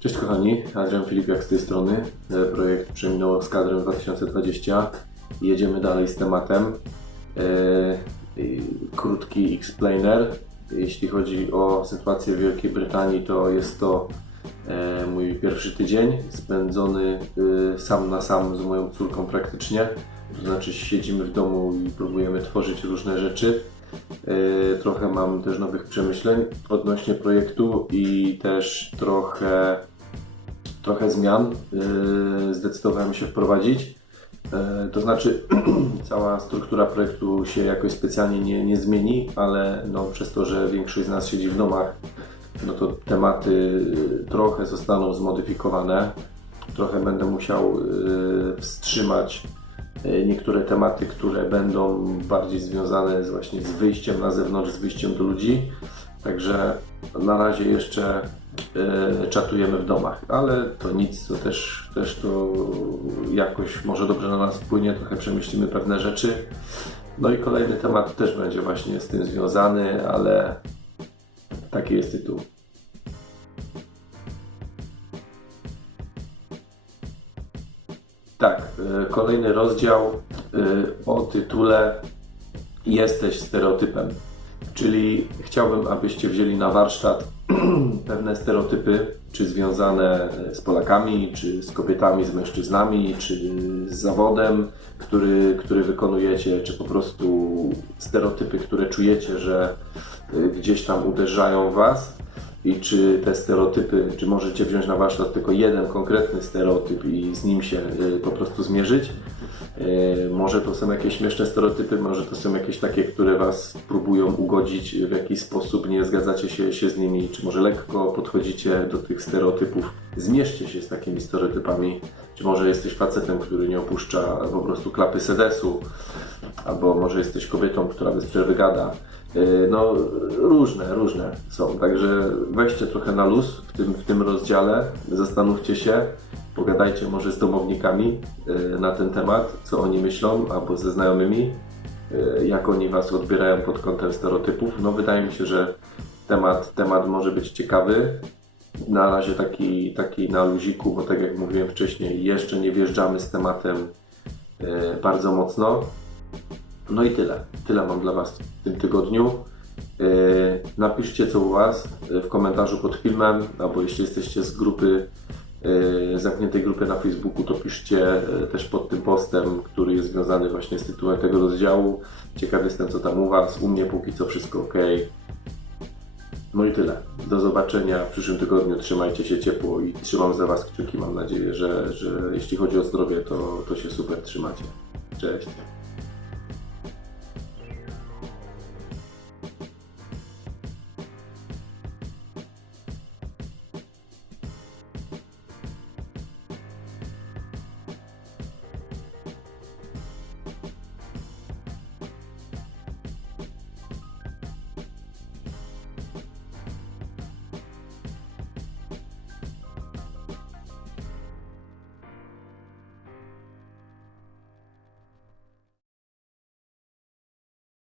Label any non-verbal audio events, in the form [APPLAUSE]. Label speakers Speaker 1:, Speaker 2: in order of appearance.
Speaker 1: Cześć kochani, Adrian Filipiak z tej strony. E, Projekt Przeminął z kadrem 2020. Jedziemy dalej z tematem. E, Krótki explainer. Jeśli chodzi o sytuację w Wielkiej Brytanii, to jest to e, mój pierwszy tydzień spędzony sam na sam z moją córką praktycznie. To znaczy siedzimy w domu i próbujemy tworzyć różne rzeczy. E, Trochę mam też nowych przemyśleń odnośnie projektu i też trochę, trochę zmian e, zdecydowałem się wprowadzić. E, To znaczy, [CLEARS THROAT] cała struktura projektu się jakoś specjalnie nie, nie zmieni, ale no, przez to, że większość z nas siedzi w domach, no to tematy trochę zostaną zmodyfikowane. Trochę będę musiał wstrzymać niektóre tematy, które będą bardziej związane z właśnie z wyjściem na zewnątrz, z wyjściem do ludzi. Także na razie jeszcze e, czatujemy w domach, ale to nic, to też, też to jakoś może dobrze na nas wpłynie, trochę przemyślimy pewne rzeczy. No i kolejny temat też będzie właśnie z tym związany, ale taki jest tytuł. Kolejny rozdział e, o tytule Jesteś stereotypem. Czyli chciałbym, abyście wzięli na warsztat [CLEARS THROAT] pewne stereotypy, czy związane z Polakami, czy z kobietami, z mężczyznami, czy z zawodem, który, który wykonujecie, czy po prostu stereotypy, które czujecie, że gdzieś tam uderzają w Was. I czy te stereotypy, czy możecie wziąć na warsztat tylko jeden konkretny stereotyp i z nim się y, po prostu zmierzyć? Y, Może to są jakieś śmieszne stereotypy, może to są jakieś takie, które Was próbują ugodzić w jakiś sposób, nie zgadzacie się, się z nimi, czy może lekko podchodzicie do tych stereotypów. Zmierzcie się z takimi stereotypami, czy może jesteś facetem, który nie opuszcza po prostu klapy sedesu, albo może jesteś kobietą, która bez przerwy gada. Yy, No, różne, różne są. Także weźcie trochę na luz w tym, w tym rozdziale, zastanówcie się, pogadajcie może z domownikami yy, na ten temat, co oni myślą, albo ze znajomymi, yy, jak oni Was odbierają pod kątem stereotypów. No, wydaje mi się, że temat, temat może być ciekawy. Na razie taki, taki na luziku, bo tak jak mówiłem wcześniej, jeszcze nie wjeżdżamy z tematem bardzo mocno. No i tyle. Tyle mam dla Was w tym tygodniu. Yy, Napiszcie co u Was yy, w komentarzu pod filmem, albo jeśli jesteście z grupy, yy, zamkniętej grupy na Facebooku, to piszcie też pod tym postem, który jest związany właśnie z tytułem tego rozdziału. Ciekaw jestem co tam u Was. U mnie póki co wszystko ok. No i tyle. Do zobaczenia w przyszłym tygodniu. Trzymajcie się ciepło i trzymam za Was kciuki. Mam nadzieję, że, że jeśli chodzi o zdrowie, to, to się super trzymacie. Cześć.